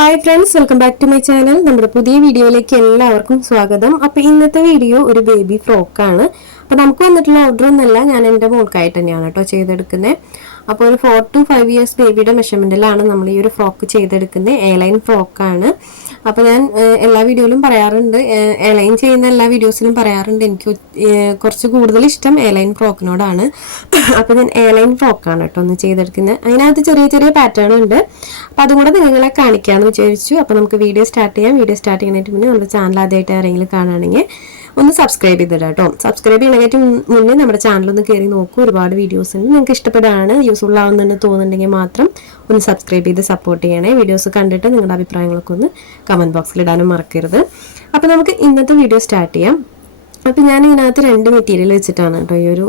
Hi friends, welcome back to my channel. നമ്മുടെ പുതിയ വീഡിയോയിലേക്ക് എല്ലാവർക്കും സ്വാഗതം. അപ്പോൾ ഇന്നത്തെ വീഡിയോ ഒരു ബേബി ഫ്രോക്കാണ്. അപ്പോൾ നമുക്ക് വന്നിട്ടുള്ള ഓർഡർ ഒന്നല്ല, ഞാൻ എൻ്റെ മോൾക്കായിട്ട് തന്നെയാണ് കേട്ടോ ചെയ്തെടുക്കുന്നത്. അപ്പോൾ ഒരു 4 to 5 years ബേബിയുടെ മെഷർമെൻറ്റിലാണ് നമ്മൾ ഈ ഒരു ഫ്രോക്ക് ചെയ്തെടുക്കുന്നത്. എയർലൈൻ ഫ്രോക്കാണ്. അപ്പോൾ ഞാൻ എല്ലാ വീഡിയോയിലും പറയാറുണ്ട്, എയർലൈൻ ചെയ്യുന്ന എല്ലാ വീഡിയോസിലും പറയാറുണ്ട്, എനിക്ക് കുറച്ച് കൂടുതൽ ഇഷ്ടം എയർലൈൻ ഫ്രോക്കിനോടാണ്. അപ്പോൾ ഞാൻ എയർലൈൻ ഫ്രോക്കാണ് കേട്ടോ ഒന്ന് ചെയ്തെടുക്കുന്നത്. അതിനകത്ത് ചെറിയ ചെറിയ പാറ്റേൺ ഉണ്ട്. അപ്പോൾ അതും കൂടെ നിങ്ങളെ കാണിക്കാമെന്ന് വിചാരിച്ചു. അപ്പോൾ നമുക്ക് വീഡിയോ സ്റ്റാർട്ട് ചെയ്യാം. വീഡിയോ സ്റ്റാർട്ട് ചെയ്യുന്നതിന് മുന്നേ നമ്മുടെ ചാനൽ ആദ്യമായിട്ട് ആരെങ്കിലും കാണുകയാണെങ്കിൽ ഒന്ന് സബ്സ്ക്രൈബ് ചെയ്തിടാം കേട്ടോ. സബ്സ്ക്രൈബ് ചെയ്യണമെങ്കിൽ മുന്നേ നമ്മുടെ ചാനലൊന്ന് കയറി നോക്കൂ. ഒരുപാട് വീഡിയോസ് ഉണ്ട്. നിങ്ങൾക്ക് ഇഷ്ടപ്പെടുകയാണ്, യൂസ്ഫുൾ ആവുന്നുണ്ടെന്ന് തോന്നുന്നുണ്ടെങ്കിൽ മാത്രം ഒന്ന് സബ്സ്ക്രൈബ് ചെയ്ത് സപ്പോർട്ട് ചെയ്യണേ. വീഡിയോസ് കണ്ടിട്ട് നിങ്ങളുടെ അഭിപ്രായങ്ങളൊക്കെ ഒന്ന് കമൻറ്റ് ബോക്സിൽ ഇടാനും മറക്കരുത്. അപ്പോൾ നമുക്ക് ഇന്നത്തെ വീഡിയോ സ്റ്റാർട്ട് ചെയ്യാം. അപ്പോൾ ഞാൻ ഇതിനകത്ത് 2 മെറ്റീരിയൽ വെച്ചിട്ടാണ് കേട്ടോ ഈ ഒരു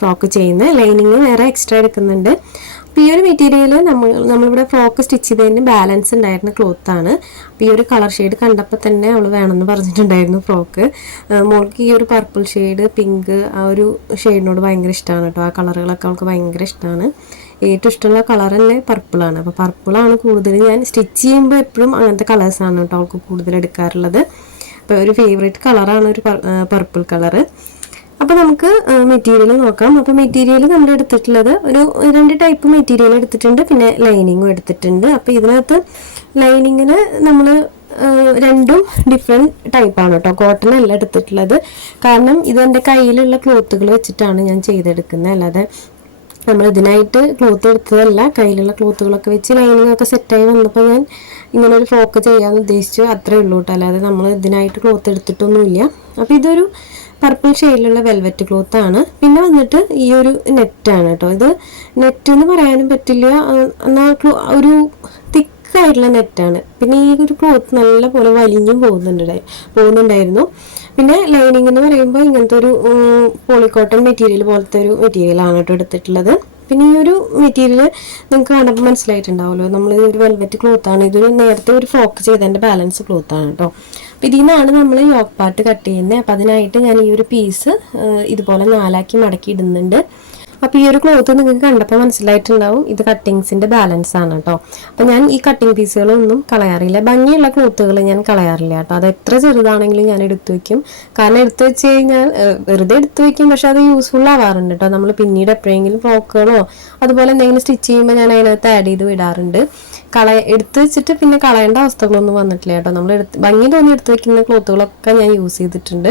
ഫ്രോക്ക് ചെയ്യുന്നത്. ലൈനിങ് വേറെ എക്സ്ട്രാ എടുക്കുന്നുണ്ട്. അപ്പോൾ ഈ ഒരു മെറ്റീരിയൽ നമ്മളിവിടെ ഫ്രോക്ക് സ്റ്റിച്ച് ചെയ്തതിന് ബാലൻസ് ഉണ്ടായിരുന്ന ക്ലോത്താണ്. അപ്പോൾ ഈ ഒരു കളർ ഷെയ്ഡ് കണ്ടപ്പോൾ തന്നെ അവൾ വേണമെന്ന് പറഞ്ഞിട്ടുണ്ടായിരുന്നു ഫ്രോക്ക്. മോൾക്ക് ഈ ഒരു പർപ്പിൾ ഷെയ്ഡ്, പിങ്ക്, ആ ഒരു ഷെയ്ഡിനോട് ഭയങ്കര ഇഷ്ടമാണ് കേട്ടോ. ആ കളറുകളൊക്കെ അവൾക്ക് ഭയങ്കര ഇഷ്ടമാണ്. ഏറ്റവും ഇഷ്ടമുള്ള കളർ തന്നെ പർപ്പിളാണ്. അപ്പോൾ പർപ്പിളാണ് കൂടുതൽ ഞാൻ സ്റ്റിച്ച് ചെയ്യുമ്പോൾ എപ്പോഴും അങ്ങനത്തെ കളേഴ്സാണ് കേട്ടോ അവൾക്ക് കൂടുതൽ എടുക്കാറുള്ളത്. അപ്പോൾ ഒരു ഫേവറേറ്റ് കളറാണ് ഒരു പർപ്പിൾ കളറ്. അപ്പോൾ നമുക്ക് മെറ്റീരിയൽ നോക്കാം. അപ്പോൾ മെറ്റീരിയൽ നമ്മൾ എടുത്തിട്ടുള്ളത് ഒരു 2 ടൈപ്പ് മെറ്റീരിയൽ എടുത്തിട്ടുണ്ട്, പിന്നെ ലൈനിങ്ങും എടുത്തിട്ടുണ്ട്. അപ്പോൾ ഇതിനകത്ത് ലൈനിങ്ങിന് നമ്മൾ രണ്ടും ഡിഫറെൻറ്റ് ടൈപ്പാണ് കേട്ടോ. കോട്ടൺ അല്ല എടുത്തിട്ടുള്ളത്. കാരണം ഇതെൻ്റെ കയ്യിലുള്ള ക്ലോത്തുകൾ വെച്ചിട്ടാണ് ഞാൻ ചെയ്തെടുക്കുന്നത്. അല്ലാതെ നമ്മൾ ഇതിനായിട്ട് ക്ലോത്ത് എടുത്തതല്ല. കയ്യിലുള്ള ക്ലോത്തുകളൊക്കെ വെച്ച് ലൈനിങ് ഒക്കെ സെറ്റായി വന്നപ്പോൾ ഞാൻ ഇങ്ങനെ ഒരു ഫ്രോക്ക് ചെയ്യാമെന്ന് ഉദ്ദേശിച്ചു. അത്രേ ഉള്ളൂ കേട്ടോ. അല്ലാതെ നമ്മൾ ഇതിനായിട്ട് ക്ലോത്ത് എടുത്തിട്ടൊന്നുമില്ല. അപ്പോൾ ഇതൊരു പർപ്പിൾ ഷെയ്ഡിലുള്ള വെൽവെറ്റ് ക്ലോത്ത് ആണ്. പിന്നെ വന്നിട്ട് ഈ ഒരു നെറ്റാണ് കേട്ടോ. ഇത് നെറ്റ് എന്ന് പറയാനും പറ്റില്ല, എന്നാൽ ഒരു തിക്കായിട്ടുള്ള നെറ്റാണ്. പിന്നെ ഈ ഒരു ക്ലോത്ത് നല്ല പോലെ വലിഞ്ഞും പോകുന്നുണ്ടായിരുന്നു. പിന്നെ ലൈനിങ് എന്ന് പറയുമ്പോൾ ഇങ്ങനത്തെ ഒരു പോളിക്കോട്ടൺ മെറ്റീരിയൽ പോലത്തെ ഒരു മെറ്റീരിയലാണ് കേട്ടോ എടുത്തിട്ടുള്ളത്. പിന്നെ ഈ ഒരു മെറ്റീരിയൽ നിങ്ങൾക്ക് കാണുമ്പോൾ മനസ്സിലായിട്ടുണ്ടാവുമല്ലോ, നമ്മൾ ഒരു വെൽവെറ്റ് ക്ലോത്താണ്. ഇതൊരു നേരത്തെ ഒരു ഫ്രോക്ക് ചെയ്തതിൻ്റെ ബാലൻസ് ക്ലോത്താണ് കേട്ടോ. അപ്പോൾ ഇതിൽ നിന്നാണ് നമ്മൾ യോക്ക് പാർട്ട് കട്ട് ചെയ്യുന്നത്. അപ്പോൾ അതിനായിട്ട് ഞാൻ ഈ ഒരു പീസ് ഇതുപോലെ 4ആക്കി മടക്കി ഇടുന്നുണ്ട്. അപ്പോൾ ഈ ഒരു ക്ലോത്ത് നിങ്ങൾക്ക് കണ്ടപ്പോൾ മനസ്സിലായിട്ടുണ്ടാവും, ഇത് കട്ടിങ്സിൻ്റെ ബാലൻസ് ആണ് കേട്ടോ. അപ്പോൾ ഞാൻ ഈ കട്ടിങ് പീസുകളൊന്നും കളയാറില്ല. ഭംഗിയുള്ള ക്ലോത്തുകൾ ഞാൻ കളയാറില്ല കേട്ടോ. അത് എത്ര ചെറുതാണെങ്കിലും ഞാൻ എടുത്തു വയ്ക്കും. കാരണം എടുത്തു വെച്ച് കഴിഞ്ഞാൽ വെറുതെ എടുത്തു വയ്ക്കും, പക്ഷെ അത് യൂസ്ഫുൾ ആവാറുണ്ട് കേട്ടോ. നമ്മൾ പിന്നീട് എപ്പോഴെങ്കിലും ഫ്രോക്കുകളോ അതുപോലെ എന്തെങ്കിലും സ്റ്റിച്ച് ചെയ്യുമ്പോൾ ഞാൻ അതിനകത്ത് ആഡ് ചെയ്ത് വിടാറുണ്ട്. എടുത്തു വെച്ചിട്ട് പിന്നെ കളയേണ്ട അവസ്ഥകളൊന്നും വന്നിട്ടില്ല കേട്ടോ. നമ്മൾ ഭംഗി തോന്നി എടുത്തു വെക്കുന്ന ക്ലോത്തുകളൊക്കെ ഞാൻ യൂസ് ചെയ്തിട്ടുണ്ട്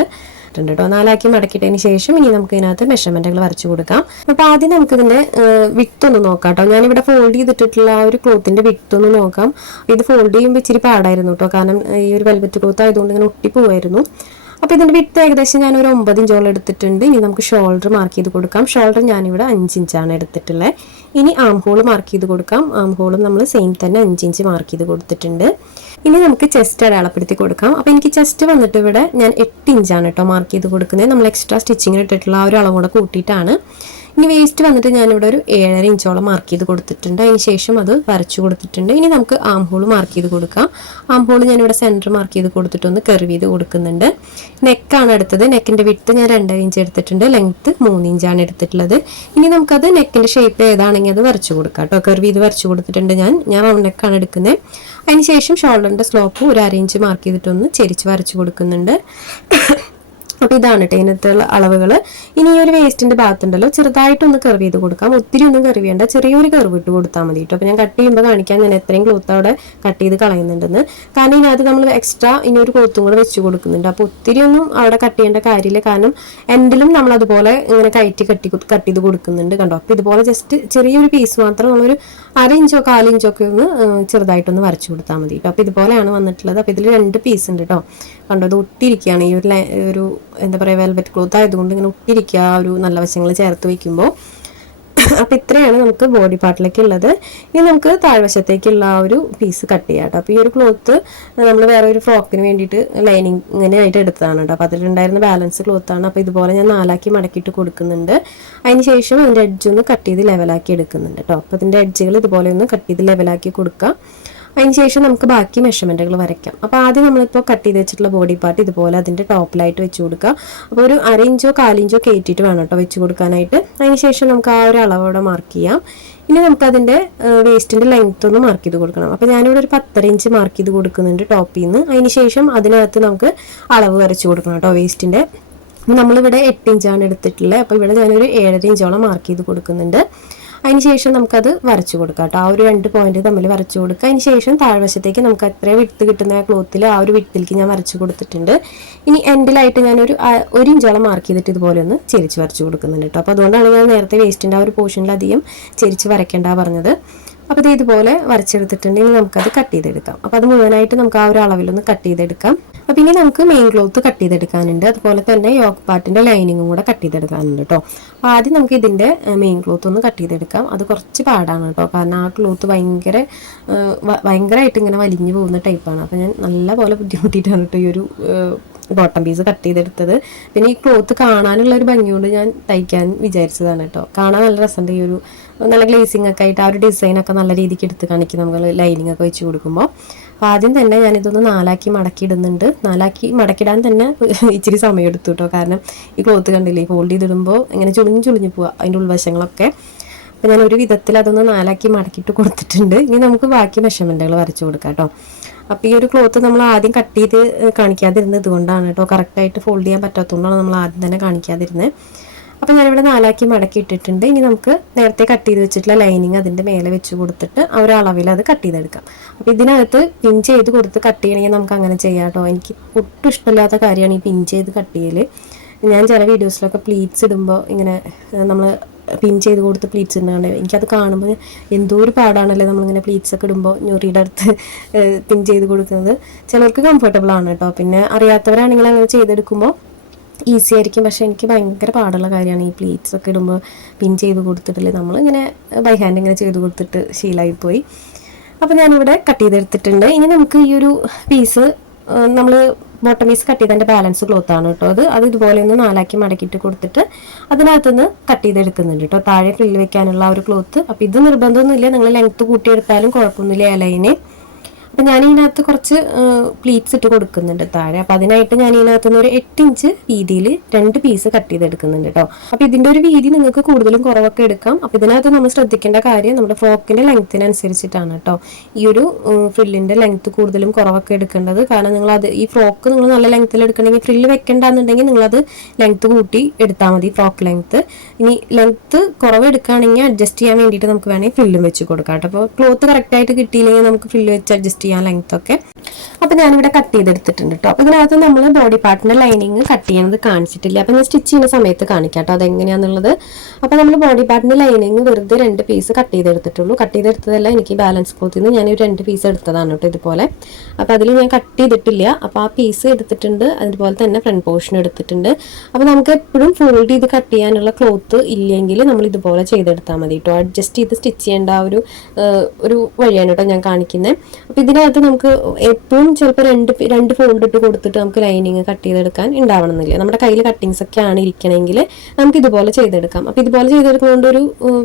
കേട്ടോ. 4ആക്കി മടക്കിയിട്ടതിന് ശേഷം ഇനി നമുക്ക് ഇതിനകത്ത് മെഷർമെന്റുകൾ വരച്ചു കൊടുക്കാം. അപ്പോൾ ആദ്യം നമുക്ക് ഇതിന്റെ വിഡ്ത്ത് ഒന്ന് നോക്കാം കേട്ടോ. ഞാനിവിടെ ഫോൾഡ് ചെയ്തിട്ടുള്ള ആ ഒരു ക്ലോത്തിന്റെ വിഡ്ത്ത് ഒന്ന് നോക്കാം. ഇത് ഫോൾഡ് ചെയ്യുമ്പോൾ ഇച്ചിരി പാടായിരുന്നു കേട്ടോ. കാരണം ഈ ഒരു വെൽവെറ്റ് ക്ലോത്ത് ആയതുകൊണ്ട് ഇങ്ങനെ ഒട്ടിപ്പോവായിരുന്നു. അപ്പോൾ ഇതിന്റെ വിഡ്ത്ത് ഏകദേശം ഞാൻ ഒരു 9 ഇഞ്ചോളം എടുത്തിട്ടുണ്ട്. ഇനി നമുക്ക് ഷോൾഡർ മാർക്ക് ചെയ്ത് കൊടുക്കാം. ഷോൾഡർ ഞാനിവിടെ 5 ഇഞ്ചാണ് എടുത്തിട്ടുള്ളത്. ഇനി ആം ഹോൾ മാർക്ക് ചെയ്ത് കൊടുക്കാം. ആം ഹോളും നമ്മൾ സെയിം തന്നെ 5 ഇഞ്ച് മാർക്ക് ചെയ്ത് കൊടുത്തിട്ടുണ്ട്. ഇനി നമുക്ക് ചെസ്റ്റ് അടയാളപ്പെടുത്തി കൊടുക്കാം. അപ്പോൾ എനിക്ക് ചെസ്റ്റ് വന്നിട്ട് ഇവിടെ ഞാൻ 8 ഇഞ്ചാണ് കേട്ടോ മാർക്ക് ചെയ്ത് കൊടുക്കുന്നത്. നമ്മൾ എക്സ്ട്രാ സ്റ്റിച്ചിങ്ങിന് ഇട്ടിട്ടുള്ള ആ ഒരു അളവ് കൂടെ കൂട്ടിയിട്ടാണ്. ഇനി വേസ്റ്റ് വന്നിട്ട് ഞാനിവിടെ ഒരു 7.5 ഇഞ്ചോളം മാർക്ക് ചെയ്ത് കൊടുത്തിട്ടുണ്ട്. അതിന് ശേഷം അത് വരച്ചു കൊടുത്തിട്ടുണ്ട്. ഇനി നമുക്ക് ആം ഹോൾ മാർക്ക് ചെയ്ത് കൊടുക്കാം. ആം ഹോൾ ഞാനിവിടെ സെൻറ്റർ മാർക്ക് ചെയ്ത് കൊടുത്തിട്ടൊന്ന് കർവ് ചെയ്ത് കൊടുക്കുന്നുണ്ട്. നെക്കാണ് എടുത്തത്. നെക്കിൻ്റെ വിഡ്ത്ത് ഞാൻ 2.5 ഇഞ്ച് എടുത്തിട്ടുണ്ട്. ലെങ്ത്ത് 3 ഇഞ്ചാണ് എടുത്തിട്ടുള്ളത്. ഇനി നമുക്കത് നെക്കിൻ്റെ ഷേപ്പ് ഏതാണെങ്കിൽ അത് വരച്ചു കൊടുക്കാം കേട്ടോ. കർവ് ചെയ്ത് വരച്ചു കൊടുത്തിട്ടുണ്ട്. ഞാൻ റൗണ്ട് നെക്കാണ് എടുക്കുന്നത്. അതിന് ശേഷം ഷോൾഡറിൻ്റെ സ്ലോപ്പ് ഒരു 1/2 ഇഞ്ച് മാർക്ക് ചെയ്തിട്ടൊന്ന് ചെരിച്ച് വരച്ചു കൊടുക്കുന്നുണ്ട്. അപ്പോൾ ഇതാണ് കേട്ടോ ഇതിനകത്തുള്ള അളവുകൾ. ഇനി ഈ ഒരു വേസ്റ്റിൻ്റെ ഭാഗത്തുണ്ടല്ലോ ചെറുതായിട്ടൊന്ന് കർവ് ചെയ്ത് കൊടുക്കാം. ഒത്തിരി ഒന്നും കർവ് ചെയ്യേണ്ട, ചെറിയൊരു കർവ് ഇട്ട് കൊടുത്താൽ മതി കേട്ടോ. അപ്പോൾ ഞാൻ കട്ട് ചെയ്യുമ്പോൾ കാണിക്കാൻ ഞാൻ എത്രയും ക്ലോത്ത് അവിടെ കട്ട് ചെയ്ത് കളയുന്നുണ്ടെന്ന്. കാരണം ഇതിനകത്ത് നമ്മൾ എക്സ്ട്രാ ഇനി ഒരു ക്ലോത്തും കൂടെ വെച്ച് കൊടുക്കുന്നുണ്ട്. അപ്പോൾ ഒത്തിരി ഒന്നും അവിടെ കട്ട് ചെയ്യേണ്ട കാര്യമില്ല. കാരണം എൻഡിലും നമ്മൾ അതുപോലെ ഇങ്ങനെ കട്ട് ചെയ്ത് കൊടുക്കുന്നുണ്ട് കണ്ടോ. അപ്പോൾ ഇതുപോലെ ജസ്റ്റ് ചെറിയൊരു പീസ് മാത്രം നമ്മളൊരു 1/2 ഇഞ്ചോ 1/4 ഇഞ്ചോ ഒക്കെ ഒന്ന് ചെറുതായിട്ടൊന്ന് വരച്ചു കൊടുത്താൽ മതി കേട്ടോ. അപ്പോൾ ഇതുപോലെയാണ് വന്നിട്ടുള്ളത്. അപ്പോൾ ഇതിൽ 2 പീസ് ഉണ്ട് കേട്ടോ. കണ്ടോ, ഇത് ഒട്ടിയിരിക്കുകയാണ്. ഈ ഒരു എന്താ പറയുക വെൽവെറ്റ് ക്ലോത്ത് ആയതുകൊണ്ട് ഇങ്ങനെ ഒട്ടിരിക്കുക ആ ഒരു നല്ല വശങ്ങൾ ചേർത്ത് വയ്ക്കുമ്പോൾ. അപ്പോൾ ഇത്രയാണ് നമുക്ക് ബോഡി പാർട്ടിലേക്ക് ഉള്ളത്. ഇനി നമുക്ക് താഴ്വശത്തേക്കുള്ള ആ ഒരു പീസ് കട്ട് ചെയ്യാം കേട്ടോ. അപ്പോൾ ഈ ഒരു ക്ലോത്ത് നമ്മൾ വേറെ ഒരു ഫ്രോക്കിന് വേണ്ടിയിട്ട് ലൈനിങ് ഇങ്ങനെ ആയിട്ട് എടുത്തതാണ് കേട്ടോ. അപ്പോൾ അതിലുണ്ടായിരുന്ന ബാലൻസ് ക്ലോത്താണ്. അപ്പോൾ ഇതുപോലെ ഞാൻ 4ആക്കി മടക്കിയിട്ട് കൊടുക്കുന്നുണ്ട്. അതിന് ശേഷം അതിൻ്റെ എഡ്ജ് ഒന്ന് കട്ട് ചെയ്ത് ലെവലാക്കി എടുക്കുന്നുണ്ട് കേട്ടോ. അപ്പോൾ അതിൻ്റെ എഡ്ജുകൾ ഇതുപോലെ ഒന്ന് കട്ട് ചെയ്ത് ലെവലാക്കി കൊടുക്കുക. അതിന് ശേഷം നമുക്ക് ബാക്കി മെഷർമെൻറ്റുകൾ വരയ്ക്കാം. അപ്പോൾ ആദ്യം നമ്മളിപ്പോൾ കട്ട് ചെയ്ത് വെച്ചിട്ടുള്ള ബോഡി പാർട്ട് ഇതുപോലെ അതിൻ്റെ ടോപ്പിലായിട്ട് വെച്ച് കൊടുക്കുക. അപ്പോൾ ഒരു 1/2 ഇഞ്ചോ 1/4 ഇഞ്ചോ കയറ്റിയിട്ട് വേണം കേട്ടോ വെച്ച് കൊടുക്കാനായിട്ട്. അതിന് ശേഷം നമുക്ക് ആ ഒരു അളവോടെ മാർക്ക് ചെയ്യാം. ഇനി നമുക്കതിൻ്റെ വേസ്റ്റിൻ്റെ ലെങ്ത് ഒന്ന് മാർക്ക് ചെയ്ത് കൊടുക്കണം. അപ്പോൾ ഞാനിവിടെ ഒരു 10 ഇഞ്ച് മാർക്ക് ചെയ്ത് കൊടുക്കുന്നുണ്ട് ടോപ്പിൽ നിന്ന്. അതിന് ശേഷം അതിനകത്ത് നമുക്ക് അളവ് വരച്ച് കൊടുക്കണം കേട്ടോ വേസ്റ്റിൻ്റെ. നമ്മളിവിടെ 8 ഇഞ്ചാണ് എടുത്തിട്ടുള്ളത്. അപ്പോൾ ഇവിടെ ഞാനൊരു 7.5 ഇഞ്ചോളം മാർക്ക് ചെയ്ത് കൊടുക്കുന്നുണ്ട്. അതിന് ശേഷം നമുക്കത് വരച്ചു കൊടുക്കാം കേട്ടോ. ആ ഒരു 2 പോയിന്റ് തമ്മിൽ വരച്ചു കൊടുക്കുക. അതിന് ശേഷം താഴ്വശത്തേക്ക് നമുക്ക് എത്ര വിട്ട് കിട്ടുന്ന ആ ക്ലോത്തിൽ ആ ഒരു വിട്ടിലേക്ക് ഞാൻ വരച്ചു കൊടുത്തിട്ടുണ്ട്. ഇനി എൻഡിലായിട്ട് ഞാനൊരു 1 ഇഞ്ചോളം മാർക്ക് ചെയ്തിട്ട് ഇതുപോലെ ഒന്ന് ചെരിച്ച് വരച്ചു കൊടുക്കുന്നുണ്ട് കേട്ടോ. അപ്പോൾ അതുകൊണ്ടാണ് ഞാൻ നേരത്തെ വേസ്റ്റിൻ്റെ ആ ഒരു പോർഷനിലധികം ചെരിച്ച് വരയ്ക്കേണ്ട പറഞ്ഞത്. അപ്പോൾ ഇത് ഇതുപോലെ വരച്ചെടുത്തിട്ടുണ്ടെങ്കിൽ നമുക്കത് കട്ട് ചെയ്തെടുക്കാം. അപ്പോൾ അത് മുഴുവനായിട്ട് നമുക്ക് ആ ഒരു അളവിലൊന്ന് കട്ട് ചെയ്തെടുക്കാം. അപ്പോൾ ഇനി നമുക്ക് മെയിൻ ക്ലോത്ത് കട്ട് ചെയ്തെടുക്കാനുണ്ട്. അതുപോലെ തന്നെ യോക്ക് പാർട്ടിൻ്റെ ലൈനിങ്ങും കൂടെ കട്ട് ചെയ്തെടുക്കാനുണ്ട് കേട്ടോ. അപ്പോൾ ആദ്യം നമുക്ക് ഇതിൻ്റെ മെയിൻ ക്ലോത്ത് ഒന്ന് കട്ട് ചെയ്തെടുക്കാം. അത് കുറച്ച് പാടാണ് കേട്ടോ, കാരണം ആ ക്ലോത്ത് ഭയങ്കരമായിട്ട് ഇങ്ങനെ വലിഞ്ഞു പോകുന്ന ടൈപ്പാണ്. അപ്പോൾ ഞാൻ നല്ലപോലെ ബുദ്ധിമുട്ടിയിട്ടാണ് കേട്ടോ ഈ ഒരു ബോട്ടം പീസ് കട്ട് ചെയ്തെടുത്തത്. പിന്നെ ഈ ക്ലോത്ത് കാണാനുള്ള ഒരു ഭംഗിയോണ്ട് ഞാൻ തയ്ക്കാൻ വിചാരിച്ചതാണ് കേട്ടോ. കാണാൻ നല്ല രസമുണ്ട്, ഈ ഒരു നല്ല ഗ്ലേസിംഗ് ഒക്കെ ആയിട്ട് ആ ഒരു ഡിസൈനൊക്കെ നല്ല രീതിക്ക് എടുത്ത് കാണിക്കും നമ്മൾ ലൈനിങ് ഒക്കെ വെച്ച് കൊടുക്കുമ്പോൾ. അപ്പോൾ ആദ്യം തന്നെ ഞാനിതൊന്ന് 4 മടക്കി ഇടുന്നുണ്ട്. 4 മടക്കിടാൻ തന്നെ ഇച്ചിരി സമയം എടുത്തു കേട്ടോ, കാരണം ഈ ക്ലോത്ത് കണ്ടില്ലേ ഫോൾഡ് ചെയ്തിടുമ്പോൾ ഇങ്ങനെ ചുളിഞ്ഞു പോവുക അതിൻ്റെ ഉൾവശങ്ങളൊക്കെ. അപ്പോൾ ഞാൻ ഒരു വിധത്തിൽ അതൊന്ന് 4 മടക്കിയിട്ട് കൊടുത്തിട്ടുണ്ട്. ഇനി നമുക്ക് ബാക്കി മെഷർമെൻറ്റുകൾ വരച്ചു കൊടുക്കാം കേട്ടോ. അപ്പോൾ ഈ ഒരു ക്ലോത്ത് നമ്മൾ ആദ്യം കട്ട് ചെയ്ത് കാണിക്കാതിരുന്നത് ഇതുകൊണ്ടാണ് കേട്ടോ, കറക്റ്റായിട്ട് ഫോൾഡ് ചെയ്യാൻ പറ്റാത്തതുകൊണ്ടാണ് നമ്മൾ ആദ്യം തന്നെ കാണിക്കാതിരുന്നത്. അപ്പോൾ ഞാനിവിടെ 4 മടക്കി ഇട്ടിട്ടുണ്ട്. ഇനി നമുക്ക് നേരത്തെ കട്ട് ചെയ്ത് വെച്ചിട്ടുള്ള ലൈനിങ് അതിൻ്റെ മേലെ വെച്ച് കൊടുത്തിട്ട് ആ ഒരു അളവിൽ അത് കട്ട് ചെയ്തെടുക്കാം. അപ്പോൾ ഇതിനകത്ത് പിൻ ചെയ്ത് കൊടുത്ത് കട്ട് ചെയ്യണമെങ്കിൽ നമുക്ക് അങ്ങനെ ചെയ്യാം കേട്ടോ. എനിക്ക് ഒട്ടും ഇഷ്ടമില്ലാത്ത കാര്യമാണ് ഈ പിൻ ചെയ്ത് കട്ട് ചെയ്യൽ. ഞാൻ ചില വീഡിയോസിലൊക്കെ പ്ലീറ്റ്സ് ഇടുമ്പോൾ ഇങ്ങനെ നമ്മൾ പിൻ ചെയ്ത് കൊടുത്ത് പ്ലീറ്റ്സ് ഇടുന്നുണ്ട്. എനിക്കത് കാണുമ്പോൾ എന്തോ ഒരു പാടാണല്ലേ നമ്മളിങ്ങനെ പ്ലീറ്റ്സ് ഒക്കെ ഇടുമ്പോൾ ഞൊറിയുടെ അടുത്ത് പിൻ ചെയ്ത് കൊടുക്കുന്നത്. ചിലർക്ക് കംഫർട്ടബിൾ ആണ് കേട്ടോ. പിന്നെ അറിയാത്തവരാണെങ്കിൽ അങ്ങനെ ചെയ്തെടുക്കുമ്പോൾ ഈസി ആയിരിക്കും. പക്ഷേ എനിക്ക് ഭയങ്കര പാടുള്ള കാര്യമാണ് ഈ പ്ലീറ്റ്സ് ഒക്കെ ഇടുമ്പോൾ പിൻ ചെയ്ത് കൊടുത്തിട്ടില്ലേ, നമ്മളിങ്ങനെ ബൈ ഹാൻഡ് ഇങ്ങനെ ചെയ്ത് കൊടുത്തിട്ട് ശീലമായിപ്പോയി. അപ്പോൾ ഞാനിവിടെ കട്ട് ചെയ്തെടുത്തിട്ടുണ്ട്. ഇനി നമുക്ക് ഈ ഒരു പീസ് നമ്മൾ ബോട്ടം പീസ് കട്ട് ചെയ്തതിൻ്റെ ബാലൻസ് ക്ലോത്ത് ആണ് കേട്ടോ. അത് ഇതുപോലെ ഒന്ന് 4 മടക്കിയിട്ട് കൊടുത്തിട്ട് അതിനകത്തുനിന്ന് കട്ട് ചെയ്തെടുക്കുന്നുണ്ട് കേട്ടോ, താഴെ ഫ്രില്ല് വെക്കാനുള്ള ആ ഒരു ക്ലോത്ത്. അപ്പോൾ ഇത് നിർബന്ധമൊന്നുമില്ല, നിങ്ങൾ ലെങ്ത്ത് കൂട്ടിയെടുത്താലും കുഴപ്പമൊന്നുമില്ല ആ ലൈന്. അപ്പം ഞാൻ ഇതിനകത്ത് കുറച്ച് പ്ലീറ്റ്സ് ഇട്ട് കൊടുക്കുന്നുണ്ട് താഴെ. അപ്പം അതിനായിട്ട് ഞാൻ ഇതിനകത്തുനിന്ന് ഒരു 8 ഇഞ്ച് വീതിയിൽ 2 പീസ് കട്ട് ചെയ്തെടുക്കുന്നുണ്ട് കേട്ടോ. അപ്പം ഇതിൻ്റെ ഒരു വീതി നിങ്ങൾക്ക് കൂടുതലും കുറവൊക്കെ എടുക്കാം. അപ്പം ഇതിനകത്ത് നമ്മൾ ശ്രദ്ധിക്കേണ്ട കാര്യം നമ്മുടെ ഫ്രോക്കിൻ്റെ ലെങ്ത്തിനനുസരിച്ചിട്ടാണ് കേട്ടോ ഈ ഒരു ഫ്രില്ലിൻ്റെ ലെങ്ത്ത് കൂടുതലും കുറവൊക്കെ എടുക്കേണ്ടത്. കാരണം നിങ്ങളത് ഈ ഫ്രോക്ക് നിങ്ങൾ നല്ല ലെങ്ത്തിൽ എടുക്കണമെങ്കിൽ ഫ്രില്ല് വെക്കേണ്ടെന്നുണ്ടെങ്കിൽ നിങ്ങളത് ലെങ്ത്ത് കൂട്ടി എടുത്താൽ മതി, ഫ്രോക്ക് ലെങ്ത്ത്. ഇനി ലെങ്ത്ത് കുറവ് എടുക്കുകയാണെങ്കിൽ അഡ്ജസ്റ്റ് ചെയ്യാൻ വേണ്ടിയിട്ട് നമുക്ക് വേണമെങ്കിൽ ഫ്രില്ലും വെച്ച് കൊടുക്കാം കേട്ടോ. അപ്പോൾ ക്ലോത്ത് കറക്റ്റായിട്ട് കിട്ടിയില്ലെങ്കിൽ നമുക്ക് ഫ്രില്ല് വെച്ച് അഡ്ജസ്റ്റ് ചെയ്യാൻ ലെങ്ത് ഒക്കെ. അപ്പോൾ ഞാനിവിടെ കട്ട് ചെയ്തെടുത്തിട്ടുണ്ട് കേട്ടോ. അപ്പോൾ ഇതിനകത്ത് നമ്മൾ ബോഡി പാർട്ടിൻ്റെ ലൈനിങ് കട്ട് ചെയ്യുന്നത് കാണിച്ചിട്ടില്ല. അപ്പോൾ ഞാൻ സ്റ്റിച്ച് ചെയ്യുന്ന സമയത്ത് കാണിക്കാം കേട്ടോ അതെങ്ങനെയാണെന്നുള്ളത്. അപ്പോൾ നമ്മൾ ബോഡി പാർട്ടിൻ്റെ ലൈനിങ് വെറുതെ 2 പീസ് കട്ട് ചെയ്തെടുത്തിട്ടുള്ളൂ. കട്ട് ചെയ്തെടുത്തതല്ല, എനിക്ക് ബാലൻസ് ക്ലോത്തിൽ നിന്ന് ഞാൻ 2 പീസ് എടുത്തതാണ് കേട്ടോ ഇതുപോലെ. അപ്പോൾ അതിൽ ഞാൻ കട്ട് ചെയ്തിട്ടില്ല. അപ്പോൾ ആ പീസ് എടുത്തിട്ടുണ്ട്, അതുപോലെ തന്നെ ഫ്രണ്ട് പോർഷൻ എടുത്തിട്ടുണ്ട്. അപ്പോൾ നമുക്ക് എപ്പോഴും ഫോൾഡ് ചെയ്ത് കട്ട് ചെയ്യാനുള്ള ക്ലോത്ത് ഇല്ലെങ്കിൽ നമ്മൾ ഇതുപോലെ ചെയ്തെടുത്താൽ മതി കേട്ടോ. അഡ്ജസ്റ്റ് ചെയ്ത് സ്റ്റിച്ച് ചെയ്യേണ്ട ഒരു വഴിയാണ് കേട്ടോ ഞാൻ കാണിക്കുന്നത്. അപ്പോൾ ഇതിനകത്ത് നമുക്ക് എപ്പോഴും ചിലപ്പോൾ രണ്ട് ഫോൾഡ് ഇട്ട് കൊടുത്തിട്ട് നമുക്ക് ലൈനിങ് കട്ട് ചെയ്തെടുക്കാൻ ഉണ്ടാവണമെന്നില്ല. നമ്മുടെ കയ്യിൽ കട്ടിങ്സ് ഒക്കെ ആണ് ഇരിക്കണമെങ്കിൽ നമുക്ക് ഇതുപോലെ ചെയ്തെടുക്കാം. അപ്പോൾ ഇതുപോലെ ചെയ്തെടുക്കുന്നതുകൊണ്ട് ഒരു